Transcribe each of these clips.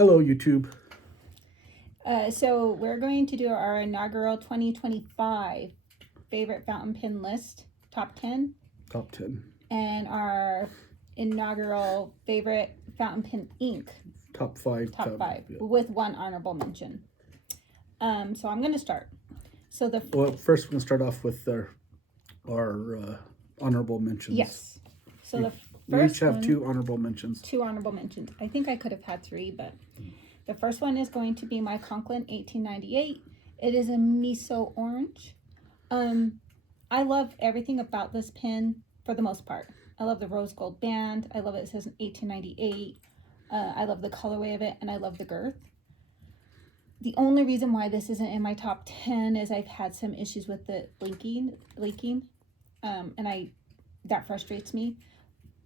Hello, YouTube. So we're going to do our inaugural 2025 favorite fountain pen list, top 10, Top 10. and our inaugural favorite fountain pen ink, Top 5. top 5, Yeah. with one honorable mention. So I'm going to start. So Well, first we're going to start off with our honorable mentions. Yes. So the We first each have one, two honorable mentions. two honorable mentions. I think I could have had three, but the first one is going to be my Conklin 1898. It is a miso orange. I love everything about this pen for the most part. I love the rose gold band. I love it says 1898. I love the colorway of it, and I love the girth. The only reason why this isn't in my top 10 is I've had some issues with the leaking, and that frustrates me.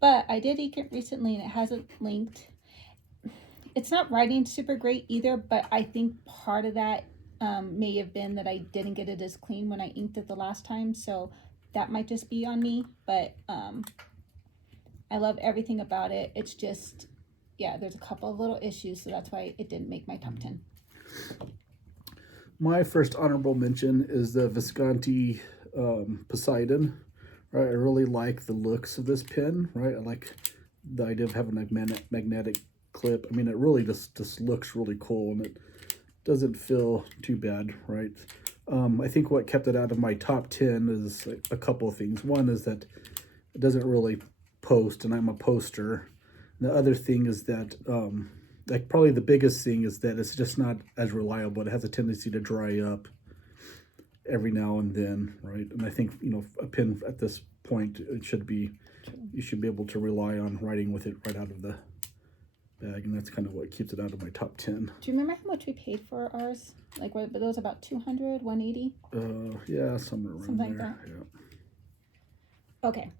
But I did ink it recently, and it hasn't linked. It's not writing super great either, but I think part of that may have been that I didn't get it as clean when I inked it the last time, so that might just be on me. But I love everything about it. It's just, yeah, there's a couple of little issues, so that's why it didn't make my top 10. My first honorable mention is the Visconti Poseidon. Right, I really like the looks of this pen. Right, I like the idea of having a magnetic clip. I mean, it really just looks really cool, and it doesn't feel too bad. Right. I think what kept it out of my top 10 is a couple of things. One is that it doesn't really post, and I'm a poster. And the other thing is that like probably the biggest thing is that it's just not as reliable. It has a tendency to dry up every now and then, right? And I think, a pen at this point, you should be able to rely on writing with it right out of the bag, and that's kind of what keeps it out of my top 10. Do you remember how much we paid for ours? Like, were those about 200, 180? Yeah, somewhere around Something like there. that. Yeah. Okay.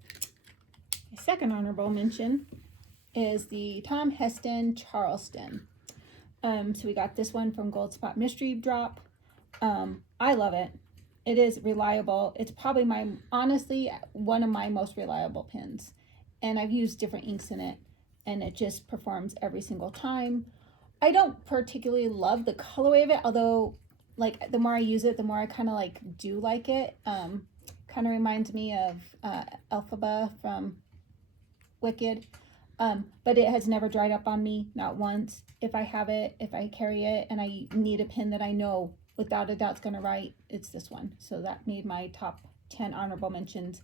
My second honorable mention is the Tom Heston Charleston. So we got this one from Gold Spot Mystery Drop. I love it. It is reliable. It's probably honestly one of my most reliable pens, and I've used different inks in it, and it just performs every single time. I don't particularly love the colorway of it, although like the more I use it, the more I kind of do like it. Kind of reminds me of Elphaba from Wicked. But it has never dried up on me, not once. If I have it, if I carry it, and I need a pen that I know without a doubt's gonna write, it's this one. So that made my top 10 honorable mentions.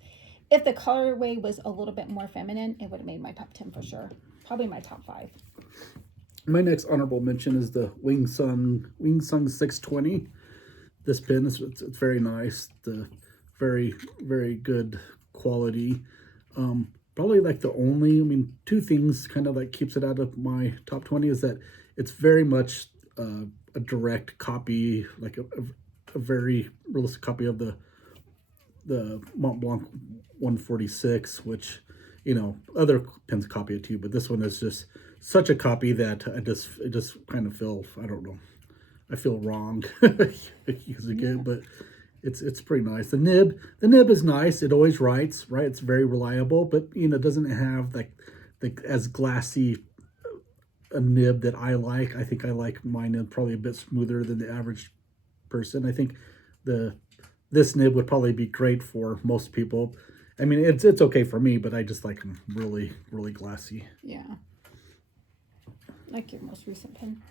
If the colorway was a little bit more feminine, it would have made my top 10 for sure. Probably my top 5. My next honorable mention is the Wing Sung 620. This pen is it's very nice. The very, very good quality. Probably like the only, two things kind of like keeps it out of my top 20 is that it's very much a direct copy, like a very realistic copy of the Mont Blanc 146, which, other pens copy it too, but this one is just such a copy that I just kind of feel, I don't know, I feel wrong using it, but it's pretty nice. The nib is nice. It always writes, right? It's very reliable, but it doesn't have like as glassy a nib that I like. I think I like my nib probably a bit smoother than the average person. I think this nib would probably be great for most people. I mean, it's okay for me, but I just like them really, really glassy. Yeah. Like your most recent pen.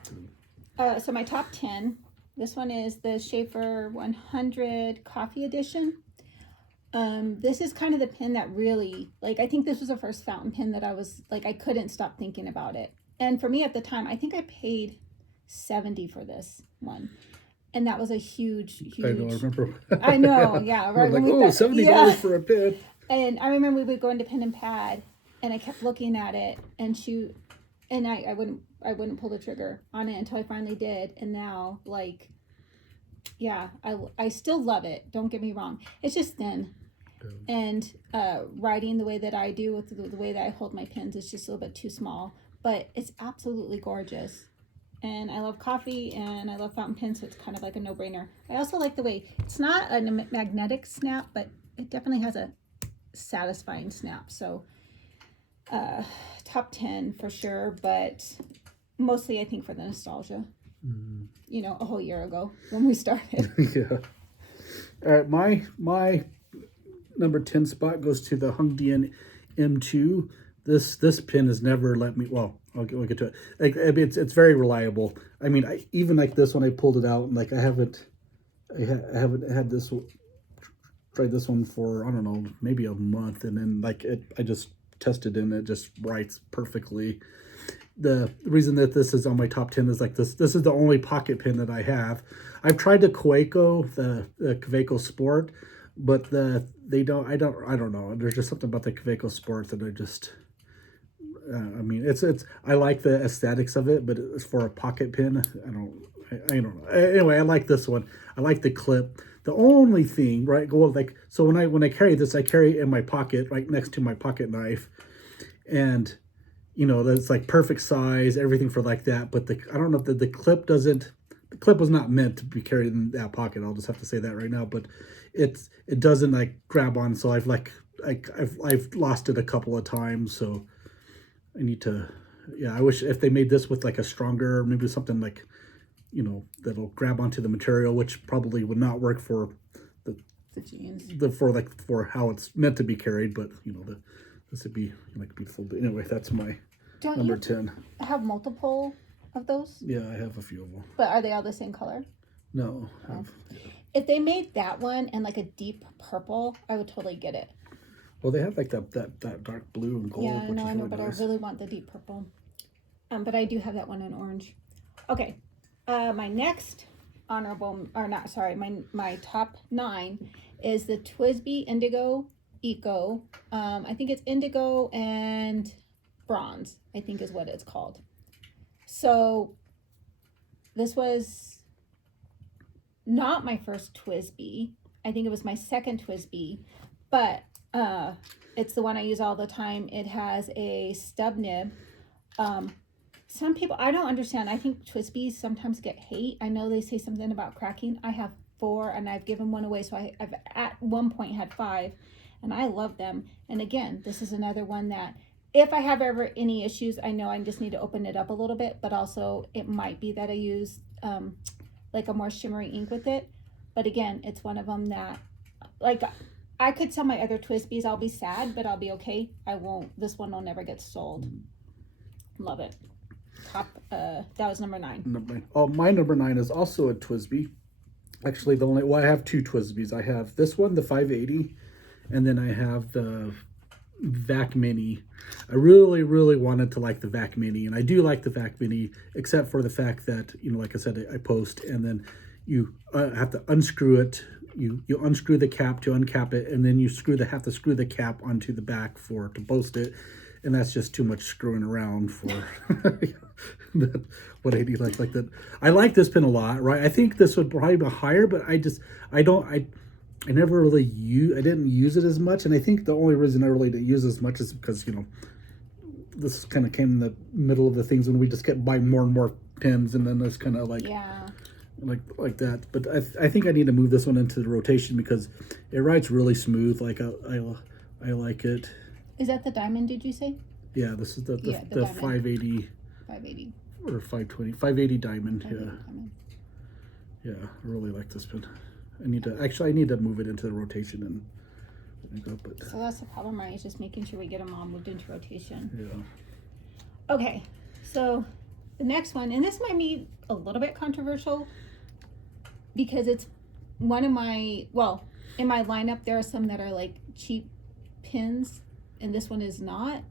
So my top 10, this one is the Sheaffer 100 Coffee Edition. This is kind of the pen that really, I think this was the first fountain pen that I was, I couldn't stop thinking about it. And for me at the time, I think I paid $70 for this one. And that was a huge. I know, I remember. I know, yeah. Right. Like, $70 for a pen. And I remember we would go into Pen and Pad, and I kept looking at it, and I wouldn't pull the trigger on it until I finally did. And now, yeah, I still love it. Don't get me wrong. It's just thin. And writing the way that I do with the way that I hold my pens is just a little bit too small. But it's absolutely gorgeous. And I love coffee, and I love fountain pens, so it's kind of like a no-brainer. I also like the way, it's not a magnetic snap, but it definitely has a satisfying snap. So top 10 for sure, but mostly I think for the nostalgia. Mm. You know, a whole year ago when we started. Yeah. All right, my number 10 spot goes to the Hongdian M2. This pin has never let me. Well, we'll get to it. Like, I mean, it's very reliable. I mean, even like this when I pulled it out, like I haven't had this tried this one for, I don't know, maybe a month, and then like I just tested it and it just writes perfectly. The reason that this is on my top 10 is like this is the only pocket pin that I have. I've tried the Kaweco, the Kaweco Sport, but I don't know. There's just something about the Kaweco Sport that I just I mean, it's I like the aesthetics of it, but it's for a pocket pin. I don't know. Anyway, I like this one. I like the clip. The only thing, right? Go like so when I carry this, I carry it in my pocket, right next to my pocket knife, and you know that's like perfect size, everything for like that. But I don't know if the clip doesn't. The clip was not meant to be carried in that pocket. I'll just have to say that right now. But it doesn't like grab on. So I've lost it a couple of times. So I need to, yeah, I wish if they made this with like a stronger, maybe something like, you know, that'll grab onto the material, which probably would not work for The jeans. for how it's meant to be carried, but you know, this would be like beautiful. But anyway, that's my Don't number you 10. have multiple of those? Yeah, I have a few of them. But are they all the same color? No. If they made that one and like a deep purple, I would totally get it. Well, they have like that dark blue and gold, Yeah, which no, is I know, really but nice. I really want the deep purple. But I do have that one in orange. Okay, my next honorable, or not, sorry, my top 9 is the TWSBI Indigo Eco. I think it's indigo and bronze, I think is what it's called. So this was not my first TWSBI. I think it was my second TWSBI, but it's the one I use all the time. It has a stub nib. Some people, I don't understand. I think TWSBIs sometimes get hate. I know they say something about cracking. I have 4 and I've given one away. So I've at one point had 5 and I love them. And again, this is another one that if I have ever any issues, I know I just need to open it up a little bit, but also it might be that I use like a more shimmery ink with it. But again, it's one of them that like I could sell my other TWSBIs. I'll be sad, but I'll be okay. I won't. This one will never get sold. Love it. Top. That was number 9. Oh, my number 9 is also a TWSBI. Actually, I have 2 TWSBIs. I have this one, the 580, and then I have the Vac Mini. I really, really wanted to like the Vac Mini, and I do like the Vac Mini, except for the fact that, you know, like I said, I post, and then you have to unscrew it. You unscrew the cap to uncap it, and then you have to screw the cap onto the back to post it, and that's just too much screwing around for that 180 like that. I like this pin a lot, right? I think this would probably be higher, but I never really I didn't use it as much, and I think the only reason I really didn't use it as much is because, you know, this kind of came in the middle of the things when we just kept buying more and more pins, and then it's kind of like like that. But I think I need to move this one into the rotation because it writes really smooth. Like I like it. Is that the diamond? Did you say? Yeah, this is the 580 or 580 diamond. Diamond. Yeah, I really like this pin. I need to move it into the rotation and go. But so that's the problem, right? Is just making sure we get them all moved into rotation. Yeah. Okay, so the next one, and this might be a little bit controversial because it's one of my, well, in my lineup there are some that are like cheap pins, and this one is not,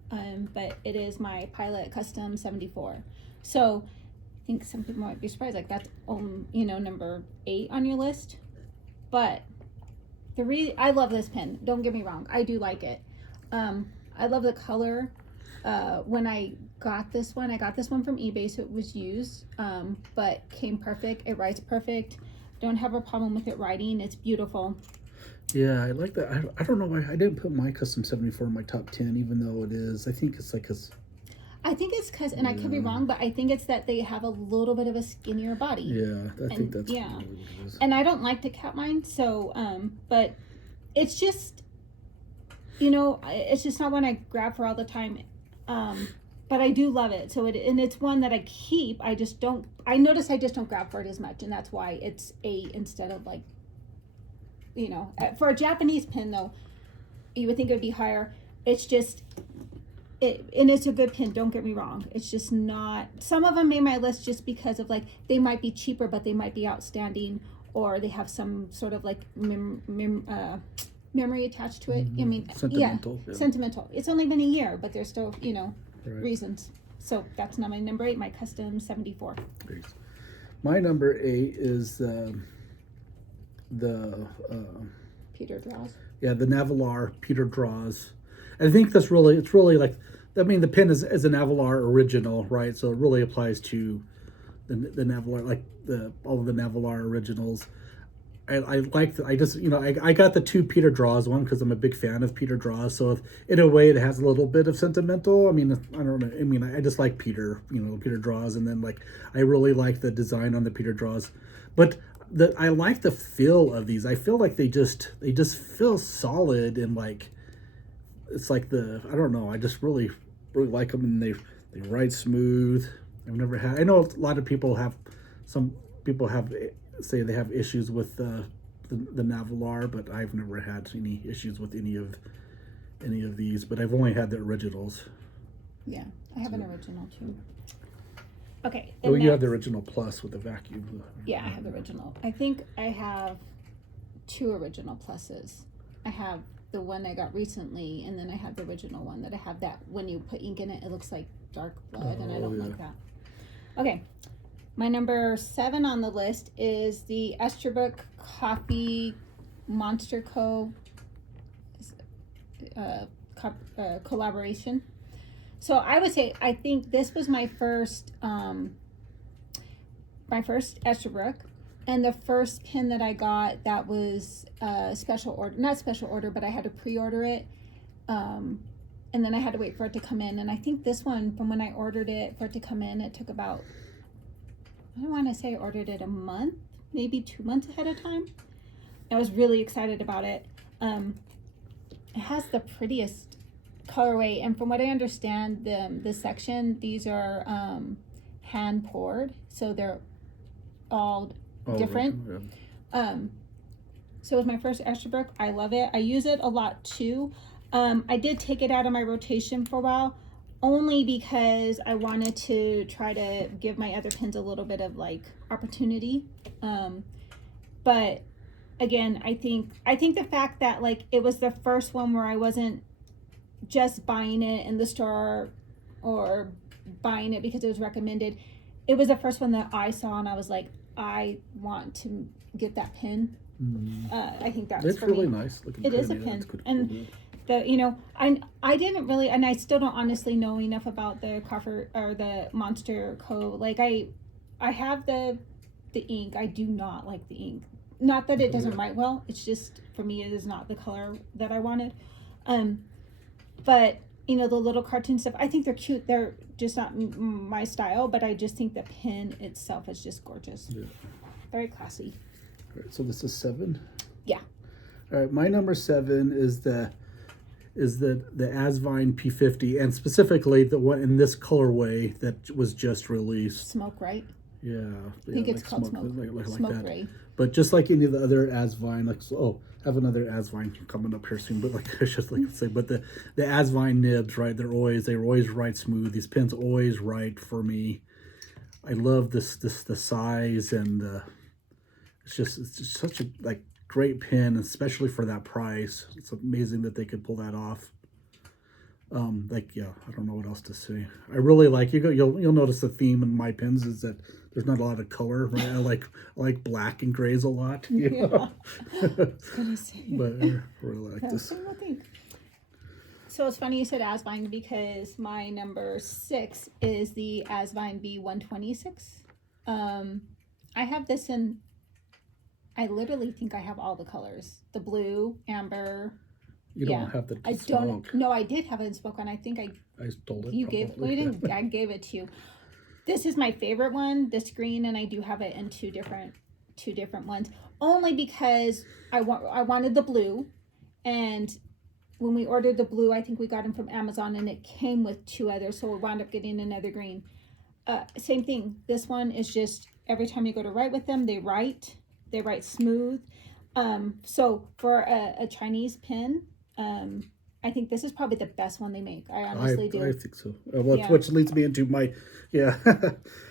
but it is my Pilot Custom 74. So I think some people might be surprised, like that's you know, number 8 on your list. But I love this pin. Don't get me wrong, I do like it. I love the color. When I got this one from eBay, so it was used, but came perfect. It writes perfect. Don't have a problem with it writing. It's beautiful. Yeah, I like that. I don't know why I didn't put my Custom 74 in my top 10, even though it is. I think it's like I think it's because, and I could be wrong, but I think it's that they have a little bit of a skinnier body. Yeah, I think that's yeah. really what it is. And I don't like to cap mine, so but it's just, you know, it's just not one I grab for all the time. but I do love it. So it's one that I keep. I notice I just don't grab for it as much, and that's why it's 8 instead of like, for a Japanese pin though, you would think it would be higher. It's just, and it's a good pin, don't get me wrong. It's just not, some of them made my list just because of like, they might be cheaper, but they might be outstanding, or they have some sort of like memory attached to it. I mean, Sentimental. Yeah, sentimental. It's only been a year, but there's still, Right. reasons. So that's not my number 8, my custom 74. Great. My number 8 is the Peter Draws. the Navalar Peter Draws. And I think it's really like, I mean, the pin is an Navalar original, right? So it really applies to the Navalar, like all of the Navalar originals. I like I got the 2 Peter Draws one because I'm a big fan of Peter Draws. So in a way it has a little bit of sentimental. I mean, I don't know. I mean, I just like Peter, Peter Draws, and then like I really like the design on the Peter Draws, but I like the feel of these. I feel like they just feel solid, and like it's like I don't know. I just really like them, and they ride smooth. I've never had. I know a lot of people have. Some people say they have issues with the Navalar, but I've never had any issues with any of these. But I've only had the originals. Yeah, I have an original too. Okay. Oh, you have the original plus with the vacuum. Yeah, I have the original. I think I have 2 original pluses. I have the one I got recently, and then I have the original one that I have that when you put ink in it, it looks like dark blood, and I don't like that. Okay. My number 7 on the list is the Esterbrook Coffee Monster Co. Collaboration. So I would say I think this was my first Esterbrook, and the first pin that I got that was special order, not special order, but I had to pre-order it, and then I had to wait for it to come in. And I think this one, from when I ordered it for it to come in, it took about, I don't want to say I ordered it a month, maybe 2 months ahead of time. I was really excited about it. It has the prettiest colorway, and from what I understand, the section, these are hand poured, so they're all different. So it was my first Esterbrook. I love it. I use it a lot too. I did take it out of my rotation for a while, only because I wanted to try to give my other pins a little bit of like opportunity. But again, I think the fact that like it was the first one where I wasn't just buying it in the store or buying it because it was recommended. It was the first one that I saw, and I was like, I want to get that pin. I think that's it's really nice looking. It is a pin, and I didn't really, and I still don't honestly know enough about the Crawford or the Monster Co. Like I have the ink. I do not like the ink. Not that it doesn't write well. It's just, for me, it is not the color that I wanted. But the little cartoon stuff, I think they're cute. They're just not my style, but I just think the pin itself is just gorgeous. Yeah. Very classy. All right, so this is 7. Yeah. All right, my number 7 is the Asvine P50, and specifically the one in this colorway that was just released. Smoke, right? Yeah, I think it's called Smoke. Like Smoke that. Ray. But just like any of the other Asvine, like I have another Asvine coming up here soon. But like I just like to say, but the Asvine nibs, right? They always write smooth. These pins always write for me. I love the size, and it's just such a like great pin, especially for that price. It's amazing that they could pull that off. I don't know what else to say. I really like you'll notice the theme in my pins is that there's not a lot of color, right? I like black and grays a lot. Yeah. I was gonna say. But I really like this. So it's funny you said Asvine, because my number 6 is the Asvine B126. I have this in, I literally think I have all the colors. The blue, amber. You don't have the I smoke. don't. No, I did have it in smoke, and I think I stole it. You gave. Well, you didn't. I gave it to you. This is my favorite one, this green, and I do have it in two different ones. Only because I wanted the blue, and when we ordered the blue, I think we got them from Amazon, and it came with 2 others, so we wound up getting another green. Same thing. This one is just every time you go to write with them, they write smooth. So for a Chinese pen, I think this is probably the best one they make. I honestly do. I think so. Well, Yeah. which leads me into my Yeah.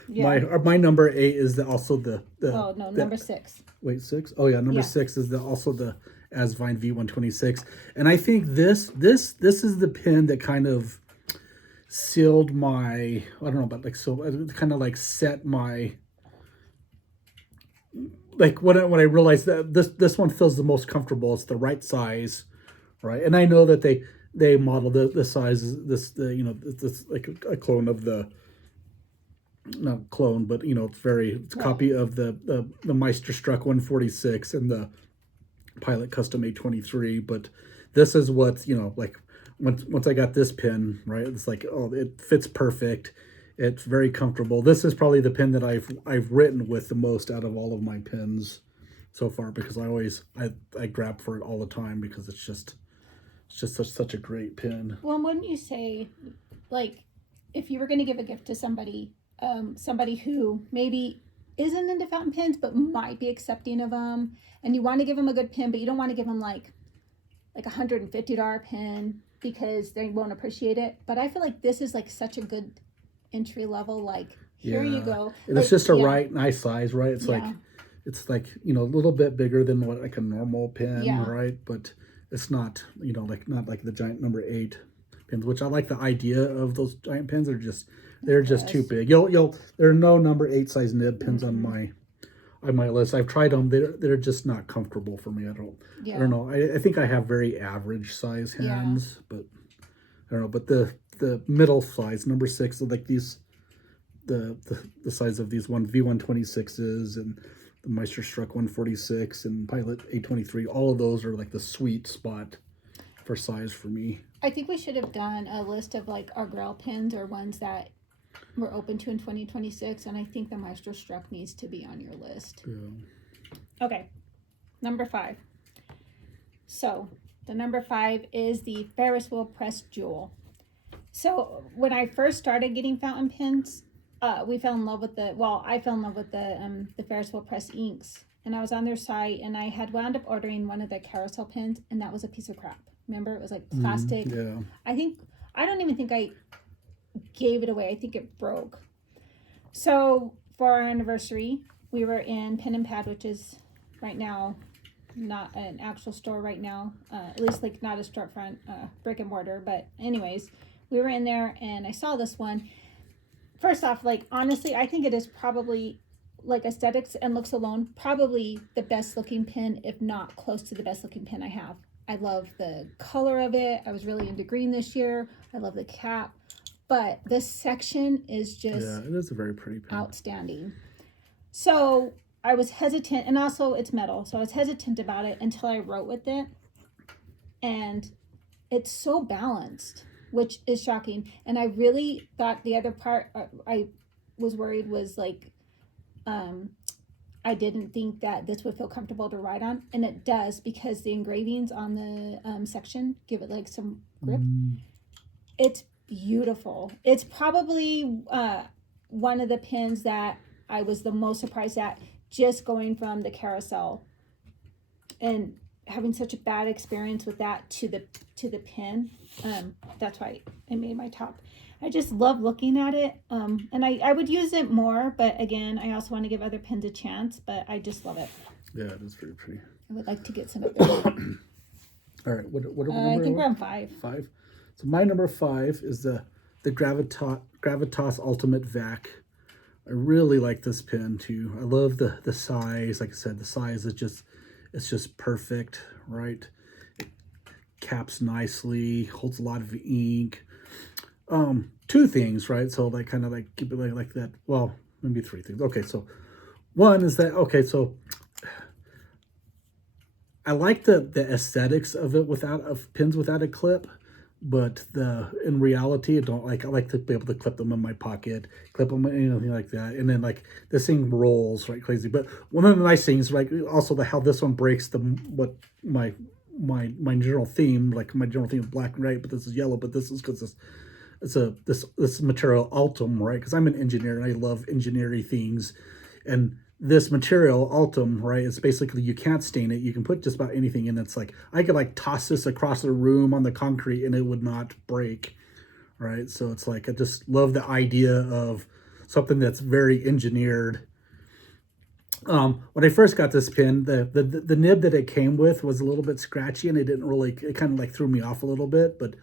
my number 8 is also the Oh no, number 6. wait 6. Oh yeah, number Yeah. 6 is also the Asvine V126, and I think this is the pen that kind of sealed my, I don't know, but like, so it kind of like set my, like when I realized that this one feels the most comfortable. It's the right size, right? And I know that they model the size, this like a clone of the, not clone, but it's a copy of the Meisterstruck 146 and the Pilot Custom 823. But this is what, like once I got this pen, right, it's like, oh, it fits perfect. It's very comfortable. This is probably the pen that I've written with the most out of all of my pens so far, because I grab for it all the time, because it's just such a great pen. Well, wouldn't you say, like, if you were going to give a gift to somebody, somebody who maybe isn't into fountain pens but might be accepting of them, and you want to give them a good pen, but you don't want to give them like $150 pen because they won't appreciate it. But I feel like this is like such a good entry level. Like, here you go. And like, it's just a right nice size, right? It's like a little bit bigger than what like a normal pen, right? But it's not not like the giant number 8 pens, which I like the idea of those giant pens. They're just too big. There are no number 8 size nib pens on my list. I've tried them. They're just not comfortable for me. I don't know. I think I have very average size hands, but I don't know. But the middle size, number 6, like these, the size of these V126s and the Meisterstruck 146 and Pilot 823, all of those are like the sweet spot for size for me. I think we should have done a list of like our Grail pens or ones that we're open to in 2026, and I think the Meisterstruck needs to be on your list. Yeah. Okay, number 5. So the number 5 is the Ferris Wheel Press Jewel. So when I first started getting fountain pens, I fell in love with the Ferris Wheel Press inks, and I was on their site, and I had wound up ordering one of the carousel pens, and that was a piece of crap. Remember, it was like plastic. Yeah. I don't even think I gave it away. I think it broke. So for our anniversary, we were in Pen and Pad, which is right now not an actual store right now, at least like not a storefront, brick and mortar. But anyways, we were in there and I saw this one. First off, like, honestly, I think it is probably, like, aesthetics and looks alone, probably the best looking pen, if not close to the best looking pen I have. I love the color of it. I was really into green this year. I love the cap. But this section is just, it is a very pretty pen. Outstanding. So I was hesitant, and also it's metal, so I was hesitant about it until I wrote with it. And it's so balanced, which is shocking. And I really thought the other part I was worried was like, I didn't think that this would feel comfortable to write on, and it does, because the engravings on the section give it like some grip. It's beautiful. It's probably one of the pens that I was the most surprised at, just going from the carousel and having such a bad experience with that to the pen. That's why it made my top. I just love looking at it, and I would use it more, but again, I also want to give other pens a chance, but I just love it. Yeah, it is very pretty. I would like to get some of those. All right, what are we I think we're on 5. 5. So my number 5 is the Gravitas Ultimate Vac. I really like this pen too. I love the size. Like I said, the size is just perfect, right? It caps nicely, holds a lot of ink. 2 things, right? So like kind of like keep it like that. Well, maybe 3 things. Okay, so one is that, okay, so I like the aesthetics of it of pins without a clip, but in reality, I like to be able to clip them in my pocket, clip them, anything like that. And then like this thing rolls right crazy. But one of the nice things, like also how this one breaks my my general theme, like my general theme of black and white, but this is yellow, but this is because this material Altum, right? Because I'm an engineer and I love engineering things, and this material Altum, right? It's basically you can't stain it. You can put just about anything in. It's like I could like toss this across the room on the concrete and it would not break, right? So it's like I just love the idea of something that's very engineered. When I first got this pin, the nib that it came with was a little bit scratchy and it kind of like threw me off a little bit, but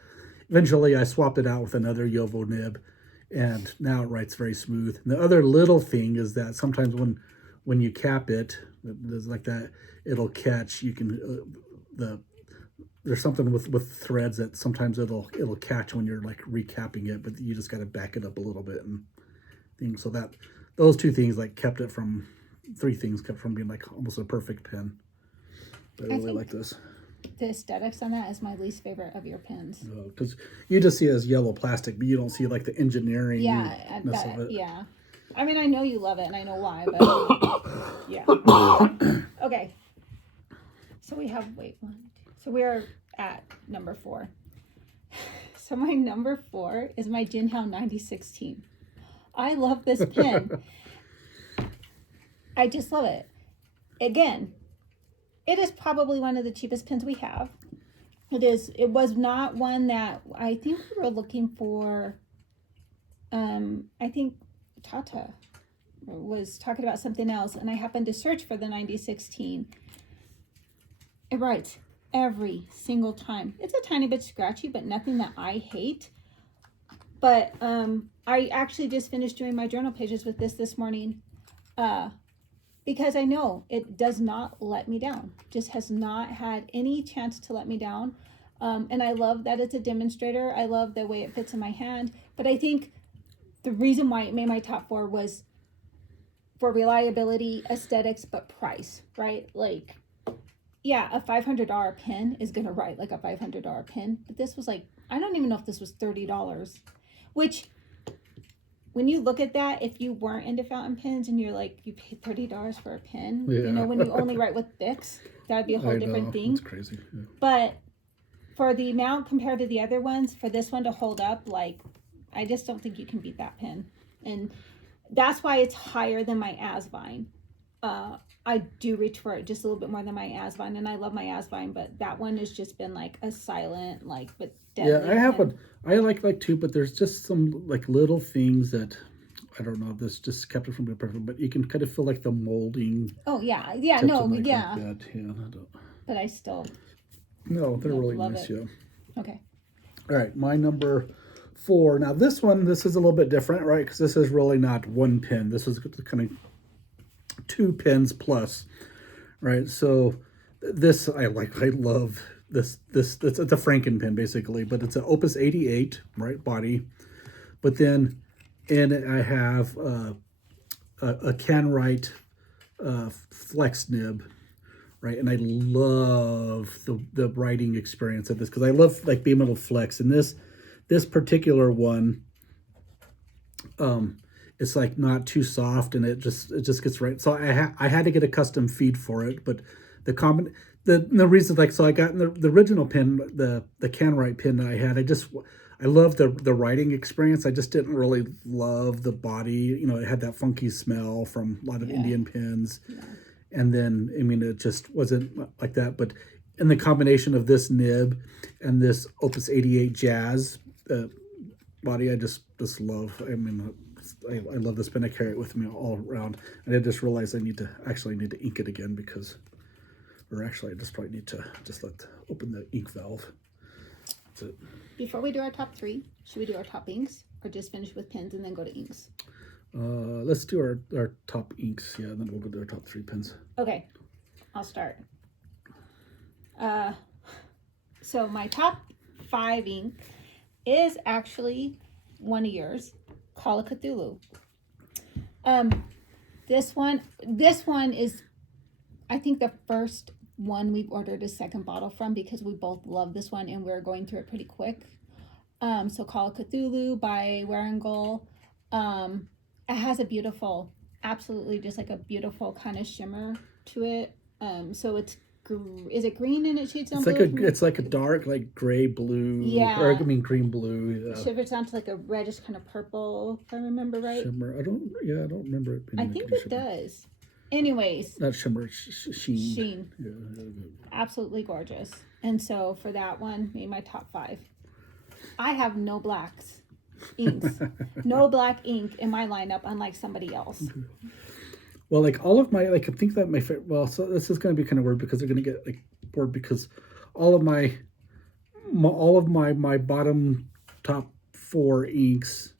eventually I swapped it out with another Yovo nib and now it writes very smooth. And the other little thing is that sometimes when you cap it, there's like that, it'll catch, you can, there's something with threads that sometimes it'll catch when you're like recapping it, but you just got to back it up a little bit and things. So that, those two things like kept it from, three things kept from being like almost a perfect pen. But I really like this. The aesthetics on that is my least favorite of your pins. Because you just see it as yellow plastic, but you don't see like the engineering. Yeah, of it. yeah. I mean, I know you love it, and I know why, but yeah. Okay. So we have So we are at number 4. So my number 4 is my Jinhao 9016. I love this pin. I just love it. Again, it is probably one of the cheapest pins we have. It was not one that I think we were looking for. I think Tata was talking about something else, and I happened to search for the 9016. It writes every single time. It's a tiny bit scratchy, but nothing that I hate. But I actually just finished doing my journal pages with this morning. Because I know it does not let me down. Just has not had any chance to let me down. And I love that it's a demonstrator. I love the way it fits in my hand. But I think the reason why it made my top 4 was for reliability, aesthetics, but price, right? Like, yeah, a $500 pen is going to write like a $500 pen. But this was like, I don't even know if this was $30. Which, when you look at that, if you weren't into fountain pens and you're like, you paid $30 for a pen, yeah. You know, when you only write with Bics, that'd be a whole different thing. It's crazy. Yeah. But for the amount compared to the other ones, for this one to hold up, like, I just don't think you can beat that pen. And that's why it's higher than my Asvine. I do reach for it just a little bit more than my Asvine, and I love my Asvine, but that one has just been like a silent, like, but deadly. Yeah, I have I like two, but there's just some like little things that I don't know. This just kept it from being perfect, but you can kind of feel like the molding. Oh yeah, no, yeah. Like that. Yeah, but I still. No, they're really nice. Yeah. Okay. All right, my number 4. Now this is a little bit different, right? Because this is really not one pin. This is kind of 2 pins plus, right? So this I love this. It's a Franken pin basically, but it's an Opus 88, right, body. But then in it I have a Canwrite flex nib, right? And I love the writing experience of this because I love like being able to flex. And this particular one, it's like not too soft and it just gets right. So I had to get a custom feed for it, but the reason, like, so I got the original pin, the Canwrite pin that I had, I love the writing experience. I just didn't really love the body. You know, it had that funky smell from a lot of Indian pins. Yeah. And then, I mean, it just wasn't like that. But in the combination of this nib and this Opus 88 Jazz body, I just love. I mean, I love this pen. I carry it with me all around. And I just realized I need to ink it again because, or actually, I just probably need to open the ink valve. That's it. Before we do our top 3, should we do our top inks or just finish with pens and then go to inks? Let's do our top inks, yeah, and then we'll go to our top 3 pens. Okay, I'll start. So my top 5 ink is actually one of yours, Call of Cthulhu. This one is, I think, the first one we've ordered a second bottle from because we both love this one and we're going through it pretty quick. So Call of Cthulhu by Warengul. It has a beautiful, absolutely just like a beautiful kind of shimmer to it. So it's is it green and it shades down It's like blue? it's like a dark like gray blue. Yeah. Or I mean green blue. Yeah. Shivers down to like a reddish kind of purple, if I remember right. Shimmer. I don't remember it being. I think it does. Anyways. Not shimmer. Sheen. Sheen. Yeah. Absolutely gorgeous. And so for that one, made my top 5. I have no blacks inks. No black ink in my lineup, unlike somebody else. Well, like all of my, like I think that my favorite, well, so this is going to be kind of weird because they're going to get like bored because all of my bottom top 4 inks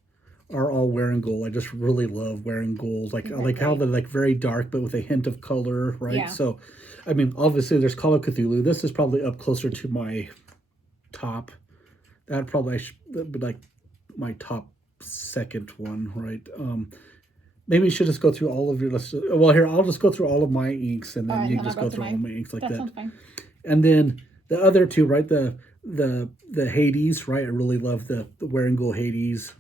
are all wearing gold. I just really love wearing gold. Like I like how they're like very dark but with a hint of color, right? Yeah. So, I mean, obviously there's Call of Cthulhu. This is probably up closer to my top. That probably that'd be like my top second one, right? Maybe you should just go through all of your list. Well, here I'll just go through all of my inks, and then Right, you then just I'll go go through through all my inks like that. Sounds fine. And then the other two, right? The Hades, right? I really love the wearing gold Hades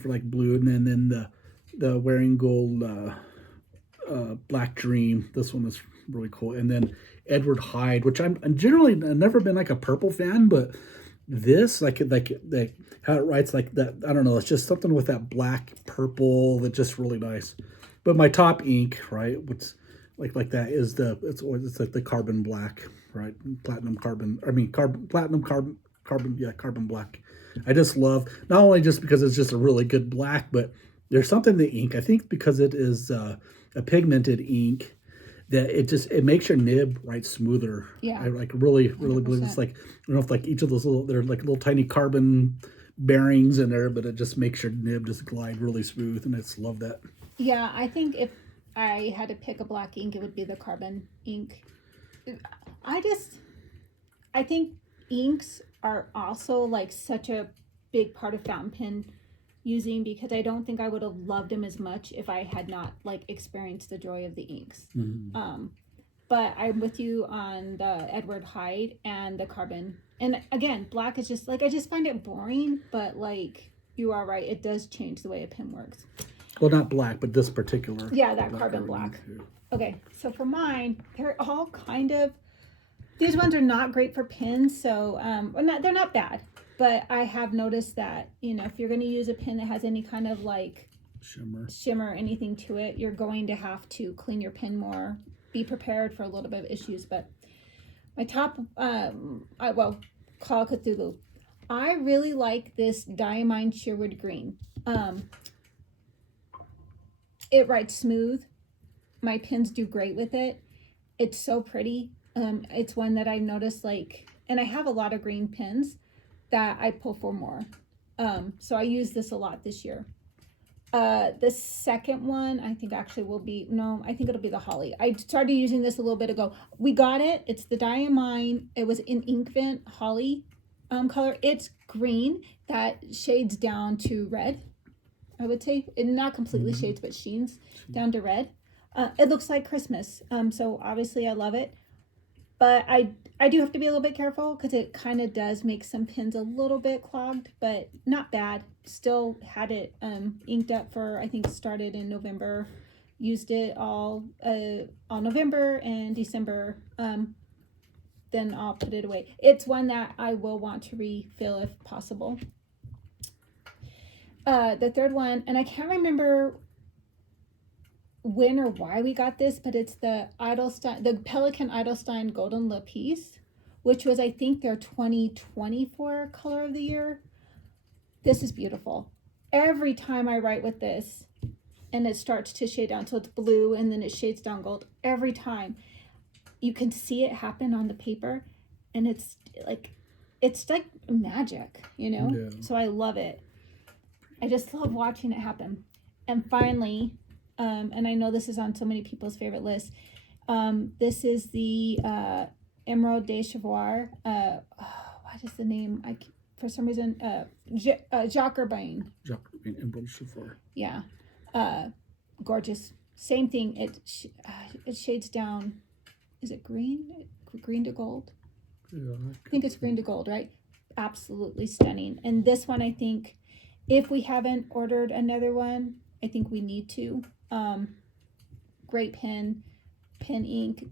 for like blue, and then the wearing gold Black Dream. This one is really cool. And then Edward Hyde, which I've never been like a purple fan, but this like how it writes like that, I don't know, it's just something with that black purple that's just really nice. But my top ink, right, what's like that is it's like the carbon black, right? Platinum carbon black. I just love, not only just because it's just a really good black, but there's something in the ink, I think because it is a pigmented ink, that it makes your nib write smoother. Yeah. I like really believe it's like, I don't know if like each of those they're like little tiny carbon bearings in there, but it just makes your nib just glide really smooth, and I just love that. Yeah, I think if I had to pick a black ink, it would be the carbon ink. I think inks are also like such a big part of fountain pen using, because I don't think I would have loved them as much if I had not like experienced the joy of the inks. Mm-hmm. But I'm with you on the Edward Hyde and the carbon. And again, black is just like, I just find it boring, but like you are right, it does change the way a pen works. Well, not black, but this particular. Yeah, that carbon black. Okay, so for mine, they're all kind of, these ones are not great for pens, so they're not bad. But I have noticed that, if you're going to use a pen that has any kind of like shimmer or anything to it, you're going to have to clean your pen more. Be prepared for a little bit of issues. But my top, Call of Cthulhu. I really like this Diamine Sherwood Green. It writes smooth. My pens do great with it. It's so pretty. It's one that I've noticed and I have a lot of green pens that I pull for more. So I use this a lot this year. The second one I think actually I think it'll be the Holly. I started using this a little bit ago. We got it. It's the Diamine. It was in Inkvent Holly color. It's green that shades down to red, I would say. It not completely shades, but sheens down to red. It looks like Christmas. So obviously I love it. But I do have to be a little bit careful because it kind of does make some pens a little bit clogged, but not bad. Still had it inked up for, I think started in November. Used it all November and December. Then I'll put it away. It's one that I will want to refill if possible. The third one, and I can't remember when or why we got this, but it's the Pelikan Edelstein Golden Lapis, which was, I think, their 2024 color of the year. This is beautiful. Every time I write with this, and it starts to shade down, so it's blue, and then it shades down gold. Every time, you can see it happen on the paper, and it's like magic, Yeah. So I love it. I just love watching it happen. And finally, and I know this is on so many people's favorite lists. This is the Emerald de Chauvoir. What is the name? For some reason, Jacques Urbain. Emerald Chauvoir. Yeah, gorgeous. Same thing. It shades down. Is it green? Green to gold. Yeah, I think it's green to gold, right? Absolutely stunning. And this one, I think, if we haven't ordered another one, I think we need to. Great pen ink.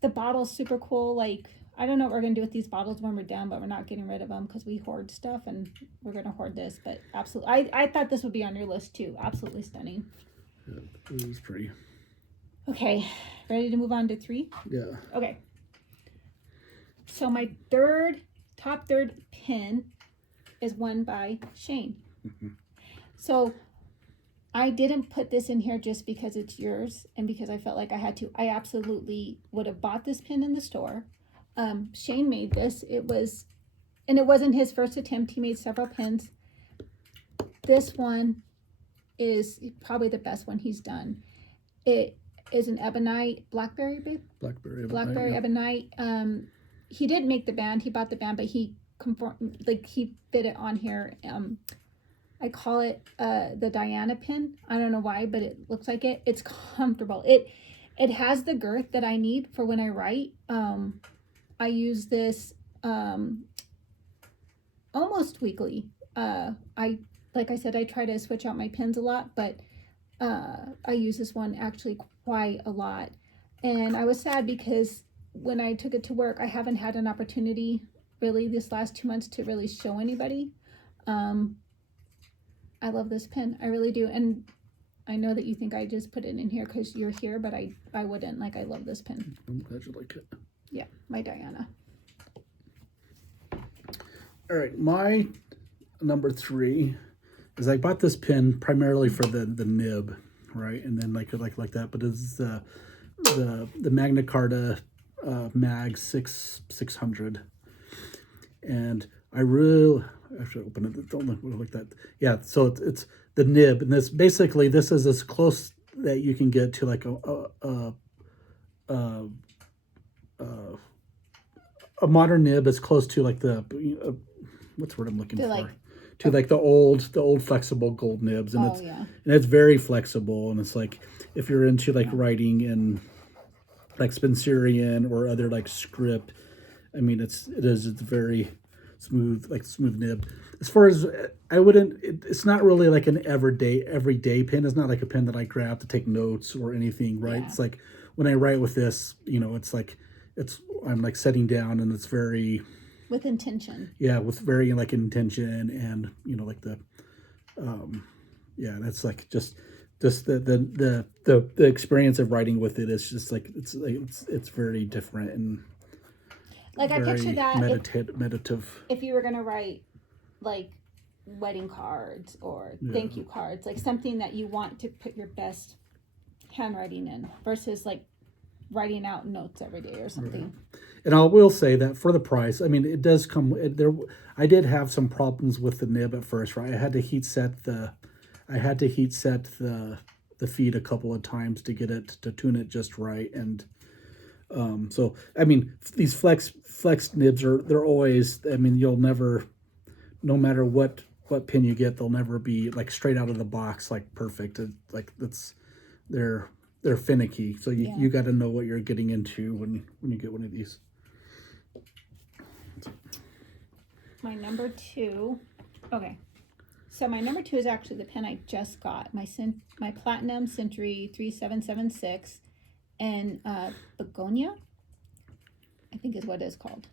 the bottle's super cool. Like, I don't know what we're gonna do with these bottles when we're done, but we're not getting rid of them because we hoard stuff, and we're gonna hoard this. But absolutely, I thought this would be on your list too. Absolutely stunning. Yeah, it was pretty. Okay, ready to move on to 3? Yeah. Okay. So my top third pin is one by Shane. So I didn't put this in here just because it's yours and because I felt like I had to. I absolutely would have bought this pin in the store. Shane made this. It wasn't his first attempt. He made several pins. This one is probably the best one he's done. It is an ebonite, blackberry, babe? Blackberry ebonite. He didn't make the band. He bought the band, but he fit it on here. I call it the Diana pin. I don't know why, but it looks like it. It's comfortable. It has the girth that I need for when I write. I use this almost weekly. Like I said, I try to switch out my pins a lot, but I use this one actually quite a lot. And I was sad because when I took it to work, I haven't had an opportunity really this last 2 months to really show anybody. I love this pen. I really do. And I know that you think I just put it in here because you're here, but I wouldn't. Like, I love this pen. I'm glad you like it. Yeah, my Diana. All right, my number 3 is I bought this pen primarily for the nib, right? And then like that, but it's the Magna Carta Mag 600. And I should open it. Don't look like that. Yeah, so it's the nib, and this is as close that you can get to like a modern nib, as close to like the what's the word I'm looking for? Like, to like the old flexible gold nibs, and yeah. And it's very flexible, and it's like if you're into like writing in like Spencerian or other like script, I mean it's very smooth nib. As far as it's not really like an everyday pen. It's not like a pen that I grab to take notes or anything, right? Yeah. It's like when I write with this, it's like I'm like setting down, and it's very with intention. Yeah, with very like intention, and like the that's like just the experience of writing with it is just like it's very different and like I picture that meditative. If you were gonna write like wedding cards or thank you cards, like something that you want to put your best handwriting in versus like writing out notes every day or something. Right. And I will say that for the price, I mean, it does come there. I did have some problems with the nib at first, right? I had to heat set the feed a couple of times to get it to tune it just right. And so I mean, these flex nibs they're always. I mean, you'll never, no matter what pin you get, they'll never be like straight out of the box like perfect. They're finicky, so you got to know what you're getting into when you get one of these. My number 2, okay. So my number 2 is actually the pen I just got, my Platinum Century 3776, and Begonia, I think is what it's called.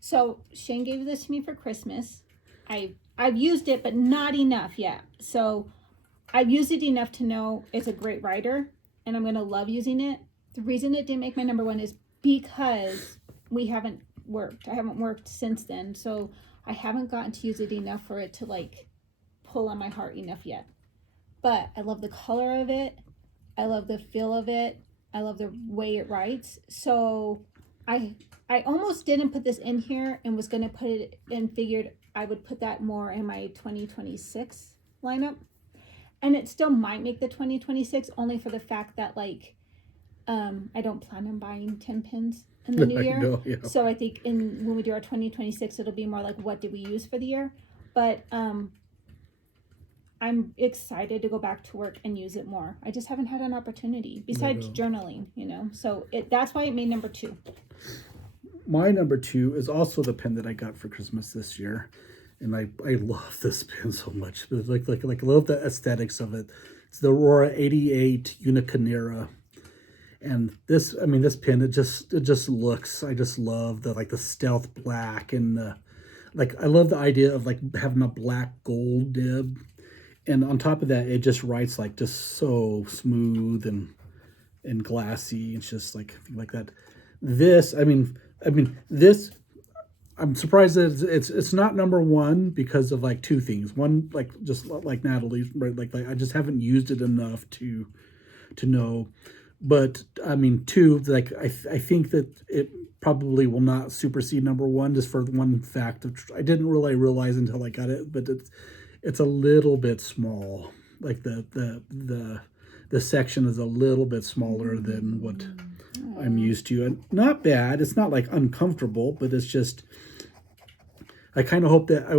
So Shane gave this to me for Christmas. I've used it, but not enough yet. So I've used it enough to know it's a great writer, and I'm going to love using it. The reason it didn't make my number 1 is because I haven't worked since then, so I haven't gotten to use it enough for it to like pull on my heart enough yet. But I love the color of it. I love the feel of it. I love the way it writes. So I almost didn't put this in here and was going to put it and figured I would put that more in my 2026 lineup. And it still might make the 2026 only for the fact that like I don't plan on buying 10 pins in the new year. No, yeah. So I think when we do our 2026, it'll be more like what did we use for the year. But I'm excited to go back to work and use it more. I just haven't had an opportunity besides journaling, So that's why it made number 2. My number 2 is also the pen that I got for Christmas this year. And I love this pen so much. Like I love the aesthetics of it. It's the Aurora 88 Unicanera. And this, I mean, this pin, it just looks. I just love the like the stealth black and the like. I love the idea of like having a black gold nib, and on top of that, it just writes like just so smooth and glassy. It's just like that. This, I mean, this. I'm surprised that it's not number one because of like two things. One, like just like Natalie, right? Like I just haven't used it enough to know. But I mean, two, like I think that it probably will not supersede number one just for one fact which I didn't really realize until I got it. But it's a little bit small. Like the section is a little bit smaller than what I'm used to, and not bad. It's not like uncomfortable, but it's just. I kind of hope that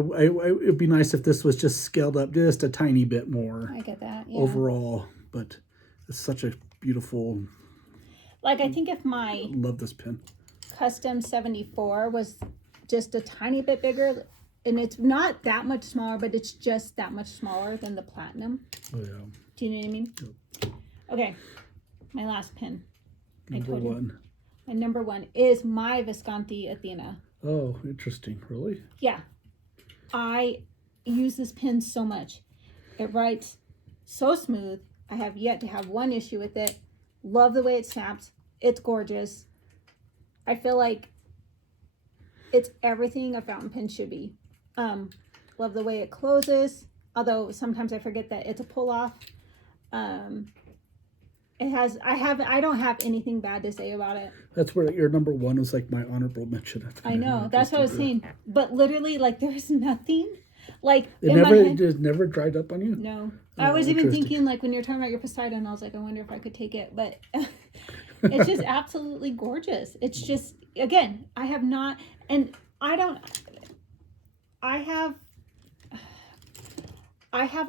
it'd be nice if this was just scaled up just a tiny bit more I get that. Yeah. overall. But it's such a beautiful. Like I think if my Love this pen. custom 74 was just a tiny bit bigger, and it's not that much smaller, but it's just that much smaller than the platinum. Oh yeah. Do you know what I mean? Yep. Okay, my last pin. Number one. My number one is my Visconti Athena. Oh, interesting. Really? Yeah, I use this pen so much. It writes so smooth. I have yet to have one issue with it. Love the way it snaps. It's gorgeous. I feel like it's everything a fountain pen should be. Love the way it closes, although sometimes I forget that it's a pull off. I don't have anything bad to say about it. That's where your number one was like my honorable mention. I know, that's what I was saying. But literally, like, there's nothing. Like, It just never dried up on you? No. Oh, I was even interesting. thinking, like, when you're talking about your Poseidon, I was like, I wonder if I could take it. But it's just absolutely gorgeous. It's just, again, I have not, and I don't, I have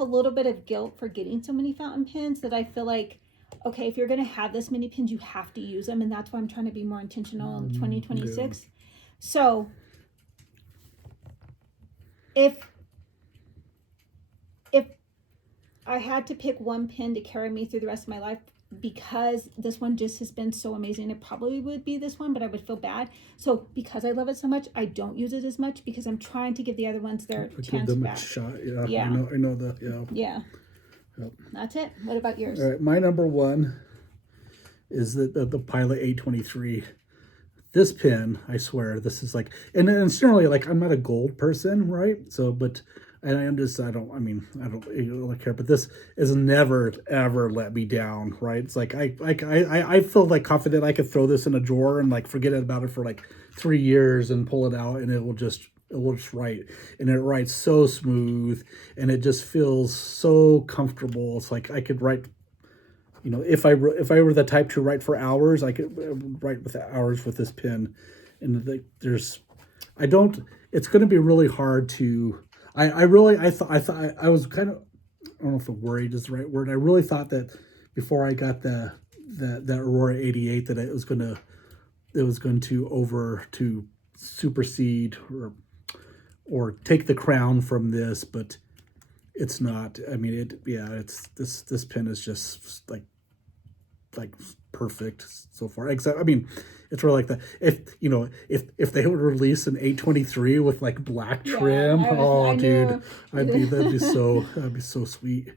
a little bit of guilt for getting so many fountain pens that I feel like, okay, if you're going to have this many pins, you have to use them. And that's why I'm trying to be more intentional in 2026. Yeah. So if I had to pick one pin to carry me through the rest of my life, because this one just has been so amazing, it probably would be this one, but I would feel bad. So because I love it so much, I don't use it as much because I'm trying to give the other ones their Give chance them back. a shot. Yeah. Yeah. I know that. Yeah. Yeah. Yep. That's it. What about yours? All right, my number one is the Pilot 823. This pen, I swear, this is like, and certainly like I'm not a gold person, right? So, but and I don't really care. But this is never ever let me down, right? It's like I feel like confident I could throw this in a drawer and like forget about it for like 3 years and pull it out and it will just write, and it writes so smooth and it just feels so comfortable. It's like I could write, if I were the type to write for hours, I could write with hours with this pen. And it's going to be really hard to. I was kind of, I don't know if worried is the right word. I really thought that before I got that Aurora 88 that it was going to supersede or take the crown from this, but it's not. I mean, this pen is just like perfect so far. Except, I mean, it's really like that. If they would release an 823 with like black trim, that'd be so sweet.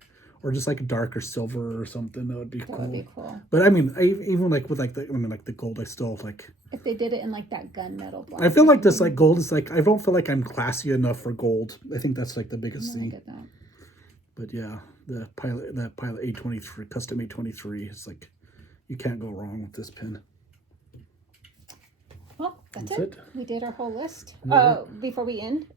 Or just like a darker silver or something, that would be cool. That would be cool. But I mean, even like with the gold, I still like. If they did it in like that gunmetal black. I feel like this like gold is like, I don't feel like I'm classy enough for gold. I think that's like the biggest I thing. get that. But yeah, that Pilot 823 custom 823 is like, you can't go wrong with this pen. Well, that's That's it. it. We did our whole list. Yeah. Before we end,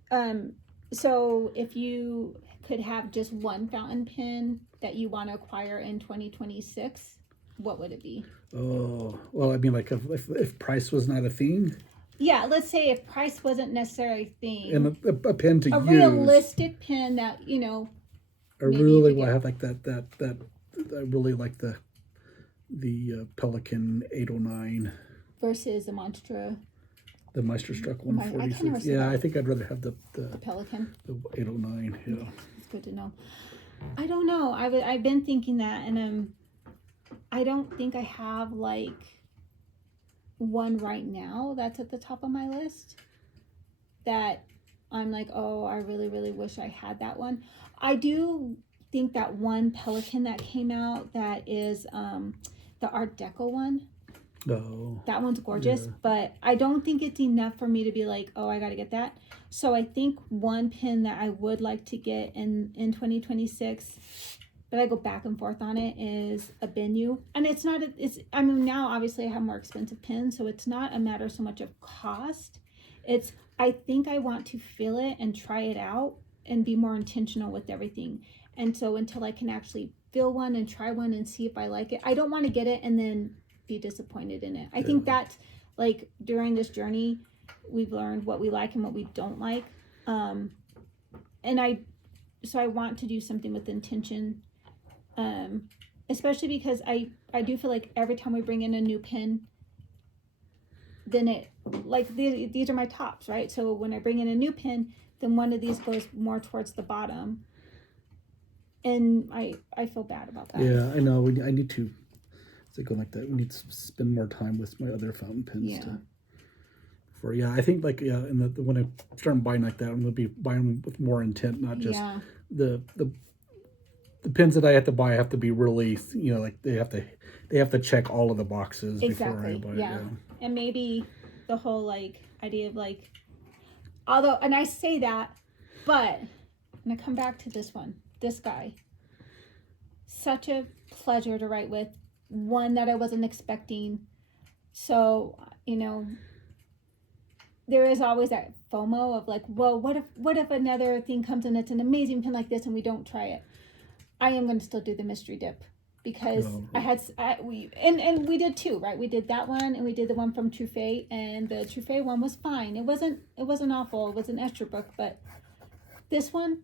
so if you could have just one fountain pen that you want to acquire in 2026, what would it be? Oh, well, I mean, like if price was not a thing, Yeah, let's say if price wasn't necessarily a thing, and a pen to a use, realistic pen that I maybe really you want to could have like that. I really like the Pelican 809, versus a Monstra, the Meisterstruck I can never 146. say Yeah, that. I think I'd rather have the Pelican. the 809. Yeah. It's good to know. I don't know. I've been thinking that, and I don't think I have like one right now that's at the top of my list that I'm like, oh, I really, really wish I had that one. I do think that one Pelican that came out that is the Art Deco one. Oh, That one's gorgeous, yeah. but I don't think it's enough for me to be like, oh, I got to get that. So I think one pin that I would like to get in 2026, but I go back and forth on it, is a Bennu. And it's not, I mean, now obviously I have more expensive pins, so it's not a matter so much of cost. It's, I think I want to feel it and try it out and be more intentional with everything. And so until I can actually feel one and try one and see if I like it, I don't want to get it and then be disappointed in it. I think that like during this journey, we've learned what we like and what we don't like. And I want to do something with intention. Especially because I do feel like every time we bring in a new pin, then it, like these are my tops, right? So when I bring in a new pin, then one of these goes more towards the bottom. And I feel bad about that. Yeah, I know. I need to. It's like going like that. We need to spend more time with my other fountain pens. Yeah. I think like and when I start buying like that, I'm gonna be buying with more intent, not just the pins that I have to buy have to be really, like they have to check all of the boxes before I buy it. Yeah. And maybe the whole like idea of like, although, and I say that, but I'm gonna come back to this guy. Such a pleasure to write with. One that I wasn't expecting. So, there is always that FOMO of like, well, what if another thing comes and it's an amazing pin like this and we don't try it? I am going to still do the mystery dip because we did two, right? We did that one and we did the one from True Fate, and the True Fate one was fine. It wasn't awful. It was an extra book, but this one,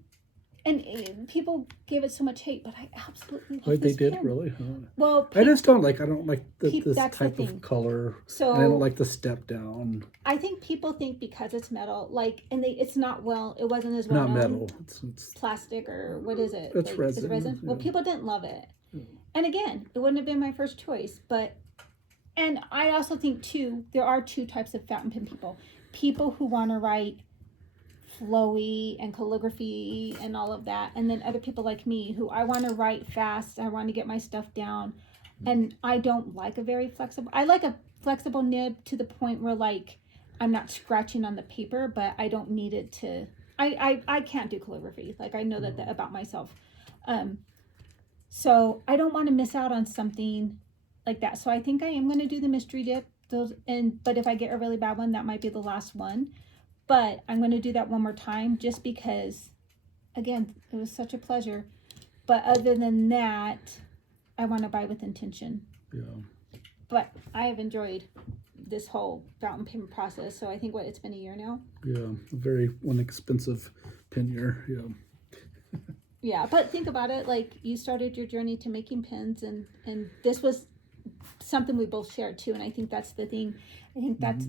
and people gave it so much hate, but I absolutely love this did pen. really. Well, I don't like this type the of color. So and I don't like the step down. I think people think because it's metal, like, and it's not it wasn't as well not known. Metal. It's plastic, or what is it? It's resin. Is it resin? Yeah. Well, people didn't love it, and again, it wouldn't have been my first choice. And I also think too, there are two types of fountain pen people: people who want to write flowy and calligraphy and all of that, and then other people like me who I want to write fast. I want to get my stuff down, and I don't like a very flexible. I like a flexible nib to the point where like I'm not scratching on the paper, but I don't need it to. I can't do calligraphy. Like I know that about myself. So I don't want to miss out on something like that. So I think I am going to do the mystery dip. But if I get a really bad one, that might be the last one. But I'm going to do that one more time just because, again, it was such a pleasure. But other than that, I want to buy with intention. Yeah. But I have enjoyed this whole fountain pen process. So I think it's been a year now. Yeah, a very inexpensive pen year. Yeah. Yeah, but think about it. Like you started your journey to making pens, and this was something we both shared too. And I think that's the thing. I think that's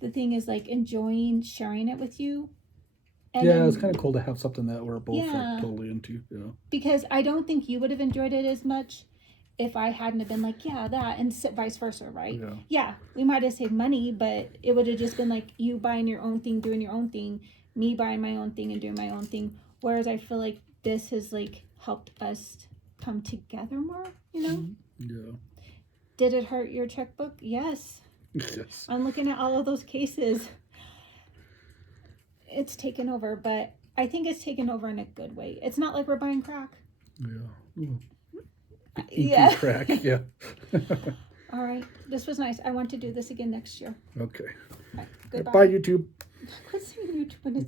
the thing is like enjoying sharing it with you. And it was kind of cool to have something that we're both like, totally into. Yeah. Because I don't think you would have enjoyed it as much if I hadn't have been like, yeah, that, and vice versa, right? Yeah, we might have saved money, but it would have just been like you buying your own thing, doing your own thing, me buying my own thing and doing my own thing. Whereas I feel like this has like helped us come together more, Yeah. Did it hurt your checkbook? Yes. Yes. I'm looking at all of those cases. It's taken over, but I think it's taken over in a good way. It's not like we're buying crack. Yeah. Crack. Yeah. All right. This was nice. I want to do this again next year. Okay. Right. Goodbye. Bye, YouTube. Quit saying YouTube when it's